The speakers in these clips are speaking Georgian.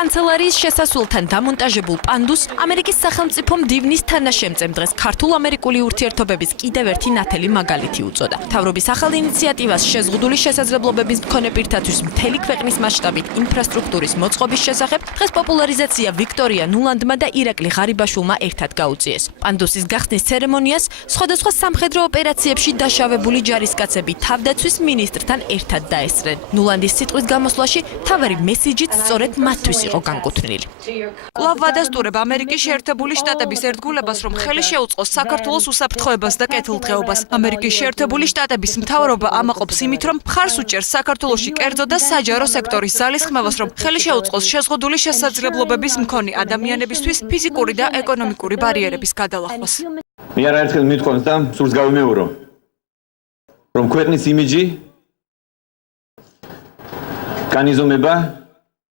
კანცელარიის შესასვლელთან დამონტაჟებულ პანდუს ამერიკის სახელმწიფო მდივნის თანაშემწემ დღეს ქართულ-ამერიკული ურთიერთობების კიდევ ერთი ნათელი მაგალითი უწოდა. მთავრობის ახალ ინიციატივას შეზღუდული შესაძლებლობების მქონე პირთათვის მთელი ქვეყნის მასშტაბით ინფრასტრუქტურის მოწყობის შესახებ დღეს პოპულარიზაცია ვიქტორია ნულანდმა და ირაკლი ღარიბაშვილმა ერთად გაუწიეს. პანდუსის გახსნის ცერემონიას სხვადასხვა სამხედრო ოპერაციებში დაშავებული ჯარისკაცები თავდაცვის მინისტრთან ერთად დაესწრნენ. ნულანდის სიტყვის გამოსვლაში მთავარი მესიჯით სწორედ მათთვის იყო განკუთვნილი. კვლავ ვადასტურებ ამერიკის შეერთებული შტატების ერთგულებას, რომ ხელი შეუწყოს საქართველოს უსაფრთხოებას და კეთილდღეობას. ამერიკის შეერთებული შტატების მთავრობა ამაყობს იმით, რომ მხარს უჭერს საქართველოში კერძო და საჯარო სექტორის ძალისხმევას, რომ ხელი შეუწყოს შეზღუდული შესაძლებლობების მქონე ადამიანებისთვის ფიზიკური და ეკონომიკური ბარიერების გადალახვას. მე არაერთხელ მithქვამს და სულს გავიმეორო, რომ ქვეყნის იმიჯი განიზომება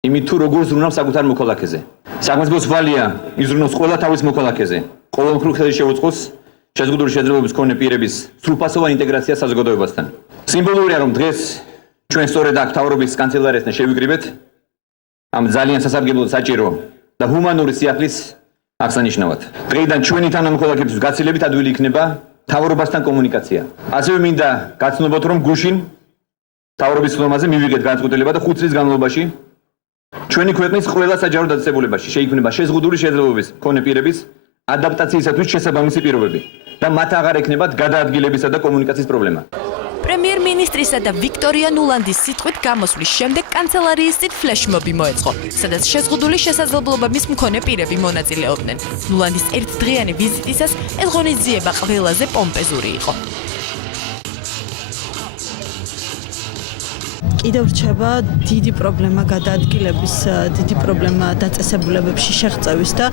იმით თუ როგორ ზრუნავს საკუთარ მოქალაქეზე. სახელმწიფოს ვალია იზრუნოს ყველა თავის მოქალაქეზე. ყოველმხრივ ხელი შეუწყოს შეზღუდული შესაძლებლობების მქონე პირების სრულფასოვან ინტეგრაციას საზოგადოებასთან. სიმბოლურია, რომ დღეს ჩვენ სწორედ აქ მთავრობის კანცელარიასთან შევიკრიბეთ ამ ძალიან სასარგებლო საჭირო და ჰუმანური სიახლის აღსანიშნავად. დღეიდან ჩვენი თანამოქალაქეების გაცილებით ადვილი იქნება მთავრობასთან კომუნიკაცია. ასევე მინდა გაცნობოთ, რომ გუშინ მთავრობის ხდომაზე მივიღეთ განწყობილება და 5 წლის განმავლობაში ჩვენი ქვეყნის ყველა საჯარო დაწესებულებაში შეიქმნება შეზღუდული შესაძლებლობების მქონე პირების ადაპტაციისათვის შესაბამისი პირობები და მათ აღარ ექნებათ გადაადგილებისა და კომუნიკაციის პრობლემა. პრემიერ-მინისტრისა და ვიქტორია ნულანდის სიტყვით გამოსვლის შემდეგ კანცელარიის წინ ფლეშმობი მოეწყო, სადაც შეზღუდული შესაძლებლობების მქონე პირები მონაწილეობდნენ. ნულანდის ერთდღიანი ვიზიტისას ეს ღონისძიება ყველაზე პომპეზური იყო. კიდევ რჩება დიდი პრობლემა გადაადგილების, დიდი პრობლემა დაწესებულებებში შეღწევის და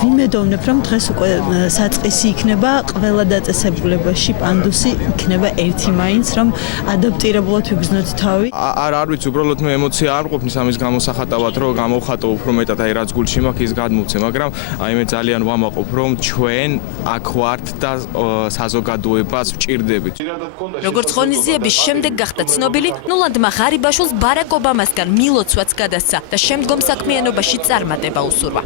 ვიმედოვნებ, რომ დღეს უკვე საწყისი იქნება ყველა დაწესებულებაში პანდუსი იქნება ერთი მაინც, რომ ადაპტირებულად ვიგრძნოთ თავი. არ ვიცი, უბრალოდ მე ემოცია არ მყოფნის ამის გამოსახატავად, რომ გამოვხატო უფრო მეტად აი რაც გულში მაქვს ის გადმოვცე, მაგრამ აი მე ძალიან ვამაყობ, რომ ჩვენ აქ ვართ და საზოგადოებას ვჭირდებით. როგორც ღონისძიების შემდეგ გახდა ცნობილი, ნულანდმა ღარიბაშვილს ბარაკ ობამასგან მილოცვაც გადასცა და შემდგომ საქმიანობაში წარმატება უსურვა.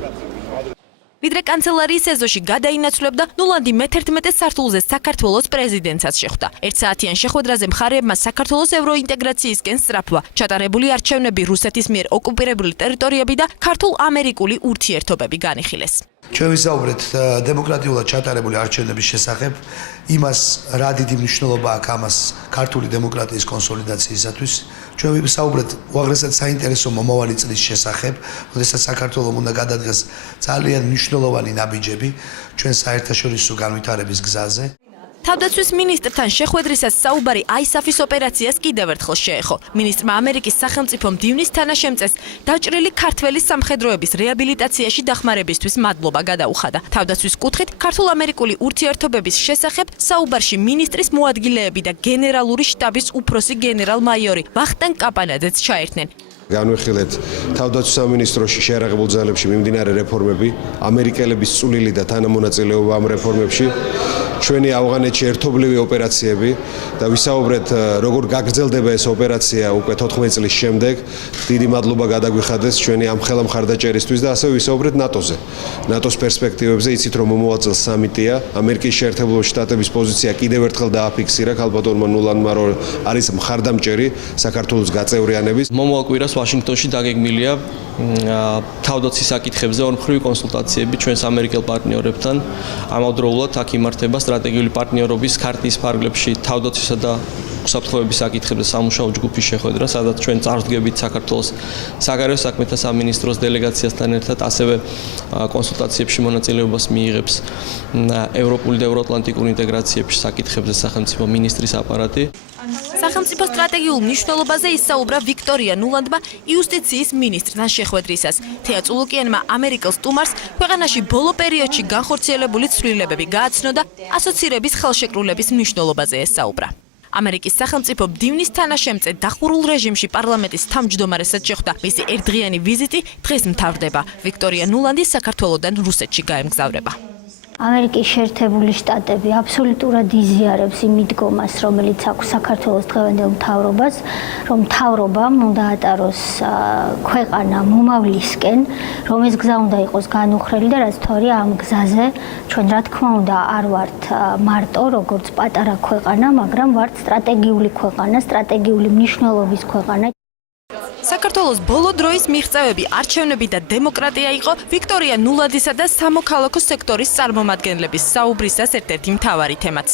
ვიდრე კანცელარიის ეზოში გადაინაცვლებდა, ნულანდი მე-11 სართულზე საქართველოს პრეზიდენტსაც შეხვდა. ერთსაათიან შეხვედრაზე მხარეებმა საქართველოს ევროინტეგრაციისკენ სწრაფვა, ჩატარებული არჩევნები რუსეთის მიერ ოკუპირებული ტერიტორიები და ქართულ-ამერიკული ურთიერთობები განიხილეს. ჩვენ ვისაუბრეთ დემოკრატიულად ჩატარებული არჩევნების შესახებ, იმას რა დიდი მნიშვნელობა აქვს ამას ქართული დემოკრატიის კონსოლიდაციისათვის. ჩვენ ვისაუბრეთ უაღრესად საინტერესო მომავალი წლის შესახებ, როდესაც საქართველოს უნდა გადადგეს ძალიან მნიშვნელოვანი ნაბიჯები ჩვენ საერთაშორისო განვითარების გზაზე. თავდაცვის მინისტრთან შეხვედრისას საუბარი ISAF-ის ოპერაციას კიდევ ერთხელ შეეხო. მინისტრმა ამერიკის სახელმწიფო მდივნის თანაშემწეს დაჭრილი ქართველი სამხედროების რეაბილიტაციაში დახმარებისთვის მადლობა გადაუხადა. თავდაცვის კუთხით ქართულ-ამერიკული ურთიერთობების შესახებ საუბარში მინისტრის მოადგილეები და გენერალური შტაბის უფროსი გენერალ-მაიორი ვახტანგ კაპანაძეც ჩაერთნენ. განვიხილეთ თავდაცვის სამინისტროში შეიარაღებულ ძალებში მიმდინარე რეფორმები, ამერიკელების წვლილი და თანამონაწილეობა ამ რეფორმებში, ჩვენი ავღანეთში ერთობლივი ოპერაციები და ვისაუბრეთ როგორ გაგრძელდება ეს ოპერაცია უკვე 14 წლის შემდეგ. დიდი მადლობა გადაგვიხადეს ჩვენი ამ ხელა მხარდაჭერისთვის და ასევე ვისაუბრეთ ნატოზე. ნატოს პერსპექტივებზე, იცით რომ მომავალ წელს სამიტია, ამერიკის შეერთებული შტატების პოზიცია კიდევ ერთხელ დააფიქსირა ქალბატონმა ნულანდმა, რომ არის მხარდამჭერი საქართველოს გაწევრიანების. მომავალ კვირას ვაშინგტონში დაგეგმილია თავდაცვის საკითხებზე ორმხრივი კონსულტაციები ჩვენს ამერიკელ პარტნიორებთან. ამავდროულად აქ იმართება სტრატეგიული პარტნიორობის ქარტიის ფარგლებში თავდაცვისა და უსაფრთხოების საკითხებზე სამუშაო ჯგუფის შეხვედრა, სადაც ჩვენ წარსდგებით საქართველოს საგარეო საქმეთა სამინისტროს დელეგაციასთან ერთად, ასევე კონსულტაციებში მონაწილეობას მიიღებს ევროპული და ევროატლანტიკური ინტეგრაციების საკითხებზე სახელმწიფო მინისტრის აპარატი. სახელმწიფო სტრატეგიულ მნიშვნელობაზე ისაუბრა ვიქტორია ნულანდმა იუსტიციის მინისტრთან შეხვედრისას. თეა წულუკიანმა ამერიკელ სტუმარს ქვეყანაში ბოლო პერიოდში განხორციელებული ცვლილებები გააცნო და ასოცირების ხელშეკრულების მნიშვნელობაზე ესაუბრა. ამერიკის სახელმწიფო მდივნის თანაშემწე დახურულ რეჟიმში პარლამენტის თავმჯდომარესაც შეხვდა. მისი ერთდღიანი ვიზიტი დღეს მთავრდება. ვიქტორია ნულანდი საქართველოდან რუსეთში გაემგზავრება. ამერიკის შეერთებული შტატები აბსოლუტურად იზიარებს იმ მიდგომას, რომელიც აქვს საქართველოს დღევანდელ მთავრობას, რომ მთავრობამ უნდა ატაროს ქვეყანა მომავლისკენ, რომ ეს გზა უნდა იყოს განუხრელი და რაც თორე ამ გზაზე ჩვენ რა თქმა უნდა არ ვართ მარტო როგორც პატარა ქვეყანა, მაგრამ ვართ სტრატეგიული ქვეყანა, სტრატეგიული მნიშვნელობის ქვეყანა. საქართველოს ბოლო დროის მიღწევები, არჩევნები და დემოკრატია იყო ვიქტორია ნულადისა და სამოქალაქო სექტორის წარმომადგენლების საუბრისას ერთ-ერთი მთავარი თემაც.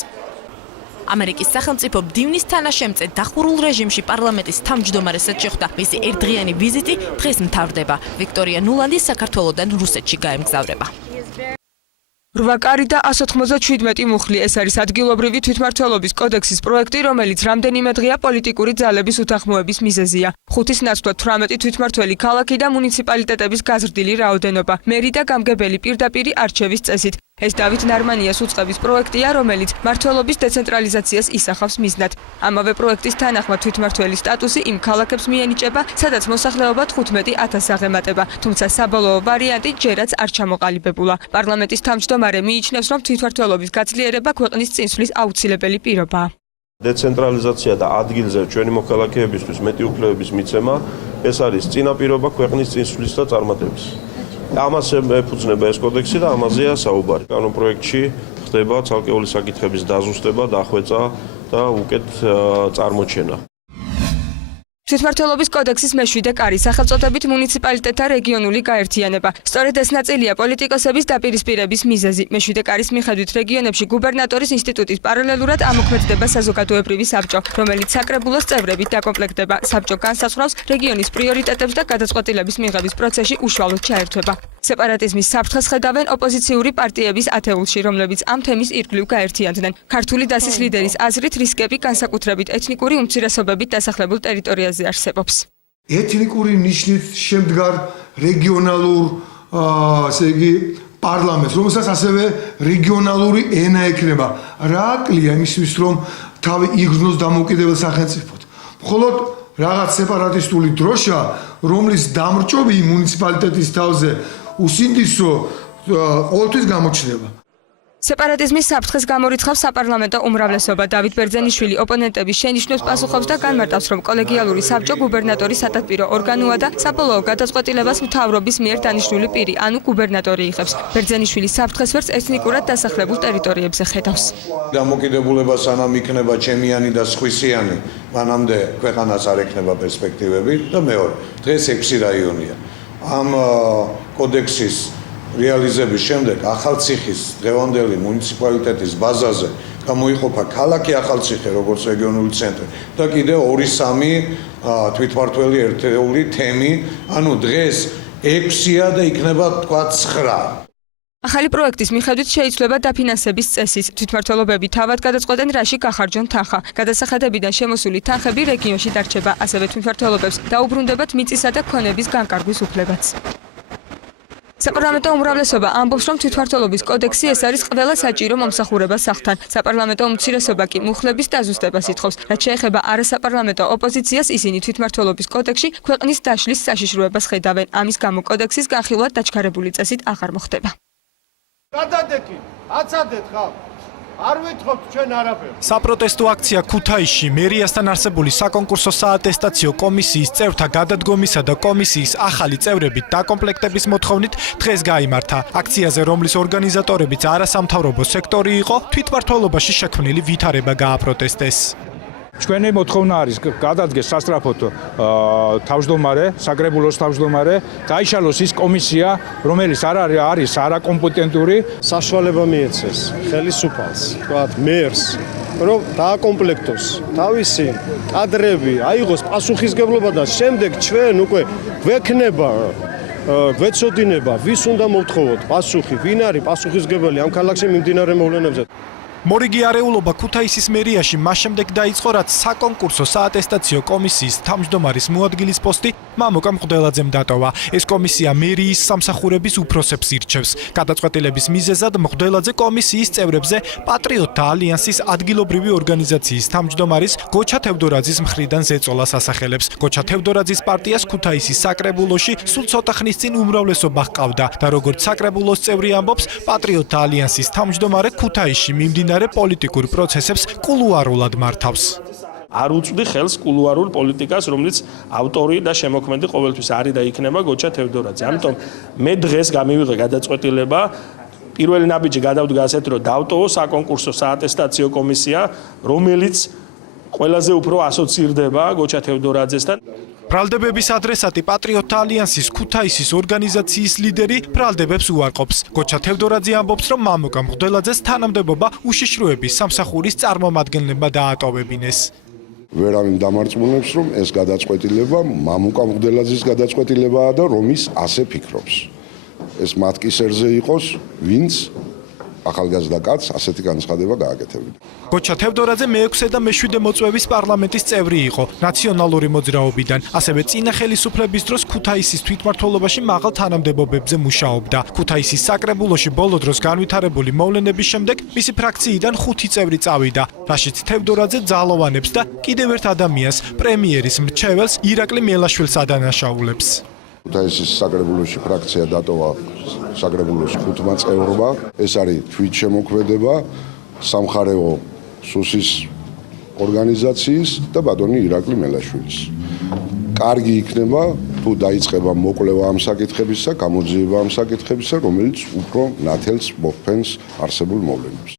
ამერიკის სახელმწიფო მდივნის თანაშემწე დახურულ რეჟიმში პარლამენტის თავმჯდომარესაც შეხვდა მისი ერთდღიანი ვიზიტი დღეს მთავრდება. ვიქტორია ნულანდი საქართველოდან რუსეთში გაემგზავრება. 8 კარი და 197 მუხლი ეს არის ადგილობრივი თვითმმართველობის კოდექსის პროექტი, რომელიც რამდენიმე დღეა პოლიტიკური ძალების უთანხმოების მიზეზია. 5-ის ნაცვლად 18 თვითმმართველი ქალაქი და მუნიციპალიტეტების გაზრდილი რაოდენობა, მერი და გამგებელი პირდაპირი არჩევის წესით. ეს დავით ნარმანიას უწყების პროექტია, რომელიც მმართველობის დეცენტრალიზაციას ისახავს მიზნად. ამავე პროექტის თანახმად თვითმმართველის სტატუსი იმ ქალაქებს მიენიჭება, სადაც მოსახლეობა 15,000 აღემატება, თუმცა საბოლოო ვარიანტი ჯერაც არ ჩამოყალიბებულა. პარლამენტის თავმჯდომარე მიიჩნევს, რომ თვითმმართველობის გაძლიერება ქვეყნის წინსვლის აუცილებელი პირობაა. დეცენტრალიზაცია და ადგილზე ჩვენი მოქალაქეებისთვის მეტი უფლებების მიცემა, ეს არის წინაპირობა ქვეყნის წინსვლის და წარმატების. ამას ეფუძნება ეს კოდექსი და ამაზეა საუბარი. კანონ პროექტში ხდება ცალკეული საკითხების დაზუსტება, დახვეწა და უკეთ წარმოჩენა. თვითმმართველობის კოდექსის მე-7 კარი სახელწოდებით მუნიციპალიტეტთა რეგიონული გაერთიანება. სწორედ ეს ნაწილია პოლიტიკოსების დაპირისპირების მიზეზი. მე-7 კარის მიხედვით რეგიონებში გუბერნატორის ინსტიტუტის პარალელურად ამოქმედდება საზოგადოებრივი საბჭო, რომელიც საკრებულოს წევრებით დაკომპლექტდება. საბჭო განსაზღვრავს რეგიონის პრიორიტეტებს და გადაწყვეტილების მიღების პროცესში უშუალოდ ჩაერთვება. სეპარატიზმის საფრთხეს ხედავენ ოპოზიციური პარტიების ათეულში, რომლებიც ამ თემის ირგვლივ გაერთიანდნენ. ქართული დასის ლიდერის აზრით რისკები განსაკუთრებით ეთნიკური უმცირესობებით დასახლებულ ტერიტორიაზე არსებობს. ეთნიკური ნიშნით შემდგარ რეგიონალურ ასე იგი პარლამენტს, რომელსაც ასევე რეგიონალური ენა ექნება. რა აკლია იმისთვის, რომ თავი იგრძნოს დამოუკიდებელ სახელმწიფოდ. მხოლოდ რაღაც სეპარატისტული დროშა, რომლის დამრჭობი მუნიციპალიტეტის თავზე უსინდისო ყოველთვის გამოჩნდება. სეპარატიზმის საფრთხეს გამორიცხავს საპარლამენტო უმრავლესობა. დავით ბერძენიშვილი ოპონენტების შენიშვნებს პასუხობს და განმარტავს, რომ კოლეგიალური საბჭო გუბერნატორის სატატბირო ორგანოა და საბოლოო გადაწყვეტილებას მთავრობის მიერ დანიშნული პირი, ანუ გუბერნატორი იღებს. ბერძენიშვილი საფრთხეს ვერც ეთნიკურად დასახლებულ ტერიტორიებზე ხედავს. დამოკიდებულება სანამ იქნება ჩემიანი და სხვისიანი, მანამდე ქვეყანას არ ექნება პერსპექტივები და მეორე, დღეს 6 რაიონია. ამ კოდექსის რეალიზების შემდეგ ახალციხის დღევანდელი მუნიციპალიტეტის ბაზაზე გამოიყოფა ქალაქი ახალციხე როგორც რეგიონული ცენტრი და კიდევ 2-3 თვითმმართველი ერთეული თემი, ანუ დღეს 6-ია და იქნება თქვა 9. ახალი პროექტის მიხედვით შეიცვლება დაფინანსების წესიც. თვითმმართველობები თავად გადაწყვეტენ რაში გახარჯონ თანხა. გადასახადებიდან შემოსული თანხები რეგიონში დარჩება, ასევე თვითმმართველობებს დაუბრუნდებათ მიწისა და ქონების განკარგვის უფლებაც. საპარლამენტო უმრავლესობა ამბობს, რომ თვითმმართველობის კოდექსი ეს არის ყველა საჭირო მომსახურება სახლთან. საპარლამენტო უმცირესობა კი მუხლების დაზუსტებას ითხოვს. რაც შეეხება არასაპარლამენტო ოპოზიციას, ისინი თვითმმართველობის კოდექსში ქვეყნის დაშლის საშიშროებას ხედავენ. ამის გამო კოდექსის განხილვა დაჩქარებული წესით აღარ მოხდება. გადადექი, აცადეთ ხალხ. არ ვითხოვთ ჩვენ არაფერს. საპროტესტო აქცია ქუთაისში მერიასთან არსებული საკონკურსო საატესტაციო კომისიის წევრთა გადადგომისა და კომისიის ახალი წევრებით დაკომპლექტების მოთხოვნით დღეს გაიმართა. აქციაზე, რომლის ორგანიზატორებიც არასამთავრობო სექტორი იყო, თვითმმართველობაში შექმნილი ვითარება გააპროტესტეს. ჩვენი მოთხოვნა არის გადადგეს სასწრაფოდ თავმჯდომარე, საკრებულოს თავმჯდომარე, დაიშალოს ის კომისია, რომელიც არის არაკომპეტენტური, საშუალება მიეცეს ხელისუფალს, თქვათ მერს, რომ დააკომპლექტოს თავისი კადრები, აიღოს პასუხისგებლობა და შემდეგ ჩვენ უკვე გვექნება გვეცოდინება, ვის უნდა მოვთხოვოთ პასუხი, ვინ არის პასუხისგებელი ამ ქალაქში მიმდინარე მოვლენებზე. მორიგი არეულობა ქუთაისის მერიაში მას შემდეგ დაიწყო, რაც საკონკურსო საატესტაციო კომისიის თავმჯდომარის მოადგილის პოსტი მამუკა მღვდელაძემ დატოვა. ეს კომისია მერიის სამსახურების უფროსებს ირჩევს. გადაწყვეტილების მიზეზად მღვდელაძე კომისიის წევრებზე პატრიოტთა ალიანსის ადგილობრივი ორგანიზაციის თავმჯდომარის გოჩა თევდორაძის მხრიდან ზეწოლას ასახელებს. გოჩა თევდორაძის პარტიას ქუთაისის საკრებულოში სულ ცოტა ხნის წინ უმრავლესობა ჰყავდა და როგორც საკრებულოს წევრი ამბობს, პატრიოტთა ალიანსის თავმჯდომარე ქუთაისში მიმდინარე პოლიტიკურ პროცესებს კულუარულად მართავს. არ უწვდი ხელს კულუარულ პოლიტიკას, რომელიც ავტორი და შემოქმედი ყოველთვის არის და იქნება გოჩა თევდორაძე. ამიტომ მე დღეს გამივიღე გადაწყვეტილება, პირველი ნაბიჯი გადავდგა ასეთ, რომ დავტოვო საკონკურსო საატესტაციო კომისია, რომელიც ყველაზე უფრო ასოცირდება გოჩა თევდორაძესთან. ბრალდებების ადრესატი პატრიოტთა ალიანსის ქუთაისის ორგანიზაციის ლიდერი ბრალდებებს უარყოფს. გოჩა თევდორაძე ამბობს, რომ მამუკა მღვდელაძეს თანამდებობა უშიშროების სამსახურის წარმომადგენლებმა დაატოვებინეს. ვერავინ დამარწმუნებს, რომ ეს გადაწყვეტილება მამუკა მღვდელაძის გადაწყვეტილებაა და რომის ასე ფიქრობს. ეს მათ კისერზე იყოს, ვინც ახალგაზრდა კაცს ასეთი განცხადება გააკეთებინა. გოჩა თევდორაძე მე-6 და მე-7 მოწვევის პარლამენტის წევრი იყო ნაციონალური მოძრაობიდან, ასევე წინა ხელისუფლების დროს ქუთაისის თვითმმართველობაში მაღალ თანამდებობებზე მუშაობდა. ქუთაისის საკრებულოში ბოლო დროს განვითარებული მოვლენების შემდეგ მისი ფრაქციიდან 5 წევრი წავიდა, რაშიც თევდორაძე ძალოვანებს და კიდევ ერთ ადამიანს, პრემიერის მრჩეველს ირაკლი მელაშვილს ადანაშაულებს. ქუთაისის საკრებულოში ფრაქცია დატოვა საკრებულოს 5 წევრობა. ეს არის თვითშემოქმედება სამხარეო სუსის ორგანიზაციის და ბატონი ირაკლი მელაშვილის. კარგი იქნება თუ დაიწყება მოკვლევა ამ საკითხებისა, გამოძიება ამ საკითხებისა, რომელიც უფრო ნათელს მოჰფენს არსებულ მოვლენებს.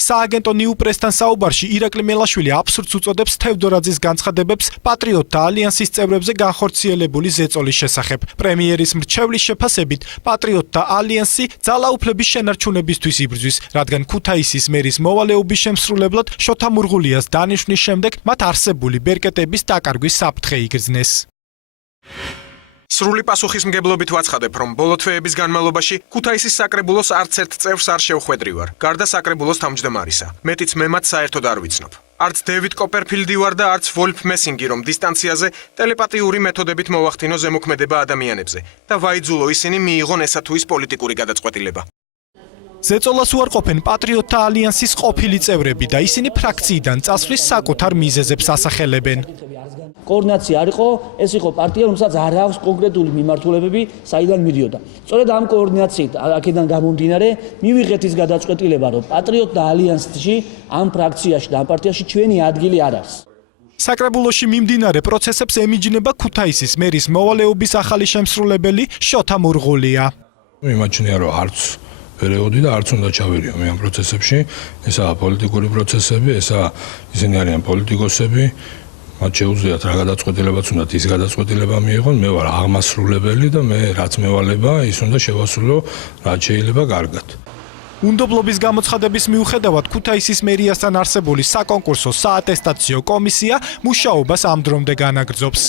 სააგენტო ნიუპრესთან საუბარში ირაკლი მელაშვილი აბსურდს უწოდებს თევდორაძის განცხადებებს პატრიოტთა ალიანსის წევრებზე განხორციელებული ზეწოლის შესახებ. პრემიერის მრჩევლის შეფასებით, პატრიოტთა ალიანსი ძალაუფლების შენარჩუნებისთვის იბრძვის, რადგან ქუთაისის მერის მოვალეობის შემსრულებლად შოთა მურღულიას დანიშვნის შემდეგ მათ არსებული ბერკეტების დაკარგვის საფრთხე იგრძნეს. სრული პასუხისმგებლობით ვაცხადებ, რომ ბოლო თვეების განმავლობაში ქუთაისის საკრებულოს არც ერთ წევრს არ შევხვედრი ვარ, გარდა საკრებულოს თავმჯდომარისა. მეტიც მე მათ საერთოდ არ ვიცნობ. არც დევიდ კოპერფილდი ვარ და არც ვოლფ მესინგი, რომ დისტანციაზე ტელეპათიური მეთოდებით მოვახდინო ზემოქმედება ადამიანებზე და ვაიძულო ისინი მიიღონ ესა თუ ის პოლიტიკური გადაწყვეტილება. ზეწოლას უარყოფენ პატრიოტთა ალიანსის ყოფილი წევრები და ისინი ფრაქციიდან წასვლის საკუთარ მიზეზებს ასახელებენ. კოორდინაცია არ იყო, ეს იყო პარტია, რომელსაც არ აქვს კონკრეტული მიმართულებები, საიდან მიდიოდა. სწორედ ამ კოორდინაციით აქედან გამომდინარე, მივიღეთ ის გადაწყვეტილება, რომ პატრიოტთა ალიანსში, ამ ფრაქციაში და ამ პარტიაში ჩვენი ადგილი არ არის. საკრებულოში მიმდინარე პროცესებს ემიჯნება ქუთაისის მერის მოვალეობის ახალი შემსრულებელი შოთა მურღულია. მიმაჩნია, რომ არც ვერეოდი და არც უნდა ჩავერიო მე ამ პროცესებში. ესაა პოლიტიკური პროცესები, ესაა ისინი არიან პოლიტიკოსები. მათ შეუძლიათ რა გადაწყვეტილებაც უნდათ ის გადაწყვეტილება მიიღონ. მე ვარ აღმასრულებელი და მე რაც მევალება, ის უნდა შევასრულო, რაც შეიძლება კარგად. უნდობლობის გამოცხადების მიუხედავად ქუთაისის მერიასთან არსებული საკონკურსო საატესტაციო კომისია მუშაობას ამ დრომდე განაგრძობს.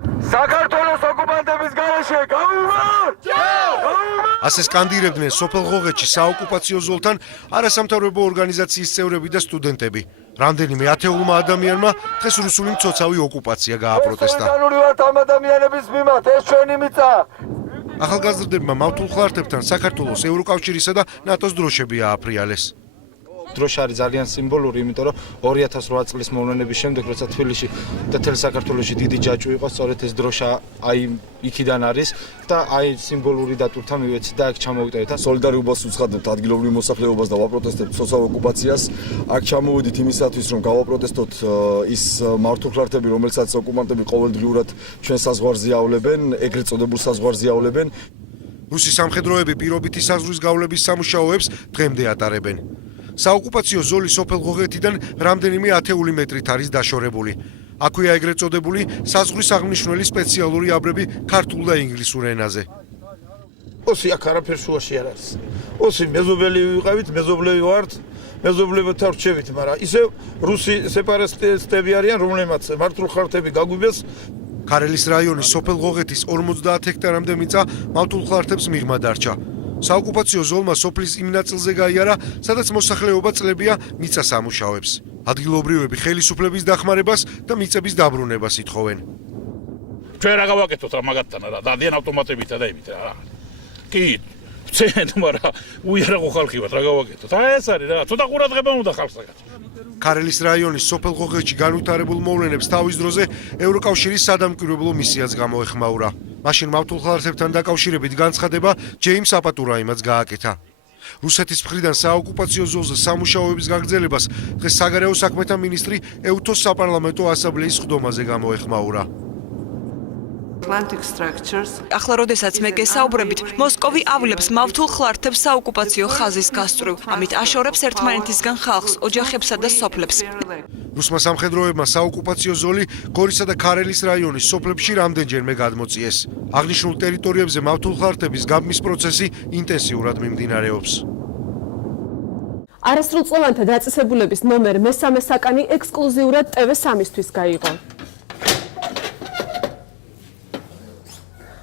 საქართველოს ოკუპანტების გარეშე გაუმართ! ასე სკანდირებდნენ სოფელ ღოღეთში საოკუპაციო ზოლთან არასამთავრობო ორგანიზაციის წევრები და სტუდენტები. რამდენიმე ათეულმა ადამიანმა დღეს რუსული მცოცავი ოკუპაცია გააპროტესტა. ამ ადამიანების მიმართ ეს ჩვენი მიწა. ახალგაზრდებმა მავთულ ხლარტებთან საქართველოს ევროკავშირისა და ნატოს დროშები ააფრიალეს. დროშა არის ძალიან სიმბოლური, იმიტომ რომ 2008 წლის მოვლენების შემდეგ, როცა თბილისში და თელ საქართველოში დიდი ჯაჭვი იყო, სწორედ ეს დროშა აი იქიდან არის და აი სიმბოლური დატვირთვა მივეცით და აქ ჩამოვიტანეთ. სოლიდარობას უცხადებთ ადგილობრივ მოსახლეობას და ვაპროტესტებთ სოციალურ ოკუპაციას. აქ ჩამოვედით იმისათვის, რომ გავაპროტესტოთ ის მართულხლარტები, რომელსაც ოკუპანტები ყოველდღიურად ჩვენ საზღვარზე ავლებენ, ეგრეთ წოდებულ საზღვარზე ავლებენ. რუსი სამხედროები პირობითი საზღვრის გავლების სამუშაოებს დღემდე ატარებენ. საოკუპაციო ზოლი სოფელ ღოღეთიდან რამდენიმე ათეული მეტრით არის დაშორებული. აქვეა ეგრეთ წოდებული საზღვრის აღმნიშვნელი სპეციალური აბრები ქართულ და ინგლისურ ენაზე. ოსი აქ არაფერ შუაში არ არის. ოსი მეზობელი ვიყავით, მეზობლები ვართ, მეზობლებთან რჩევით, მაგრამ ისევ რუსი სეპარატისტები არიან, რომლებმაც მართულხლარტები გაგვიბეს. ქარელის რაიონის სოფელ ღოღეთის 50 ჰექტარამდე მიწა მავთულხლარტებს მიღმა დარჩა. საოკუპაციო ზოლმა სოფლის იმ ნაწილზე გაიარა, სადაც მოსახლეობა წლებია მიწას ამუშავებს. ადგილობრივები ხელისუფლების დახმარებას და მიწების დაბრუნებას ითხოვენ. ჩვენ რა გავაკეთოთ რა მაგათთან რა დადიან ავტომატებით და იმით რა. კი, ცენ მაგრამ უიარაღო ხალხი ვართ რა გავაკეთოთ. აი ეს არის რა, ცოტა ყურადღება უნდა ხალხსაგან. ქარელის რაიონის სოფელ ხოხეთში განვითარებულ მოვლენებს თავის დროზე ევროკავშირის სადამკვირვებლო მისიაც გამოეხმაურა. მაშინ მავთულ ხალხებთან დაკავშირებით განცხადება ჯეიმს აპატურაიმაც გააკეთა. რუსეთის მხრიდან საოკუპაციო ზოლზე სამუშაოების გაგრძელებას დღეს საგარეო საქმეთა მინისტრი ეუთოს საპარლამენტო ასამბლეის ხდომაზე გამოეხმაურა. ახლა როდესაც მე გესაუბრებით, მოსკოვი ავლებს მავთულ ხლართებს საოკუპაციო ხაზის გასწვრივ, ამით აშორებს ერთმანეთისგან ხალხს, ოჯახებსა და სოფლებს. რუსმა სამხედროებმა საოკუპაციო ზოლი გორისა და ქარელის რაიონის სოფლებში რამდენჯერმე გადმოწიეს. აღნიშნულ ტერიტორიებზე მავთულ ხლართების გაბმის პროცესი ინტენსიურად მიმდინარეობს. არასრულწლოვანთა დაწესებულების ნომერ მე-3 საკანი ექსკლუზიურად TV3-ისთვის გაიღო.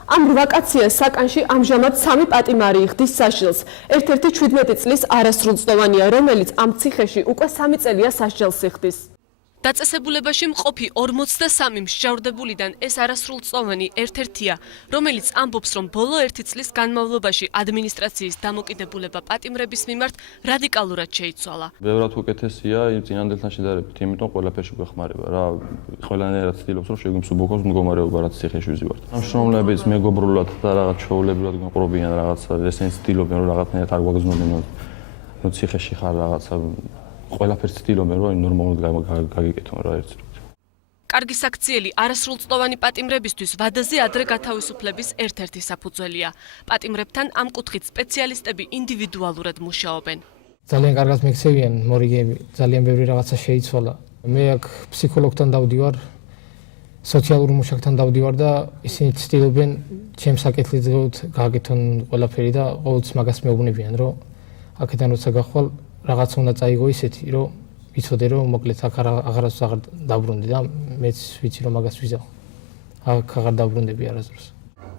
ამ ვაკაციას საკანში ამჟამად 3 პატიმარი იხდის საშილს. ერთ-ერთი 17 წლის არასრულწლოვანია, რომელიც ამ ციხეში უკვე 3 წელია სასჯელს იხდის. დაწესებულებაში მყოფი 43 მსჯავრდებულიდან ეს არასრულწლოვანი ერთ-ერთია, რომელიც ამბობს, რომ ბოლო 1 წლის განმავლობაში ადმინისტრაციის დამოკიდებულება პატიმრების მიმართ რადიკალურად შეიცვალა. ბევრად უკეთესია იმ წინანდელთან შედარებით, იმიტომ ყველაფერში გვეხმარება რა. ყველანაირად ცდილობს, რომ შეგვიმსუბუქოს მდგომარეობა, რაც ციხეში ვიზივართ. ამშრომლების მეგობრულად და რაღაც ჩვეულებრივად გვყრობიან რაღაცა, ესენი ცდილობენ, რომ რაღაცნაირად არ გვაგზნობენ, რომ ციხეში ხარ რაღაცა ყველაფერს ცდილობენ, რომ ნორმალურად გაგიკეთონ რა ერთ დროს. კარგი საქციელი არასრულწლოვანი პატიმრებისთვის ვადაზე ადრე გათავისუფლების ერთ-ერთი საფუძველია. პატიმრებთან ამ კუთხით სპეციალისტები ინდივიდუალურად მუშაობენ. ძალიან კარგად მიქცევიან მორიგეები, ძალიან ბევრი რაღაცა შეიცვალა. მე აქ ფსიქოლოგთან დავდივარ, სოციალურ მუშაკთან დავდივარ და ისინი ცდილობენ ჩემს საკითხით გააკეთონ ყველაფერი და ყოველთვის მაგას მეუბნებიან, რომ აქედან როცა გახვალ რაღაც უნდა წაიგო ისეთი, რომ ვიცოდე, რომ მოკლედ აქ აღარასდროს აღარ დაბრუნდი და მეც ვიცი, რომ მაგას ვიზავ. აქ აღარ დაბრუნდები არასდროს.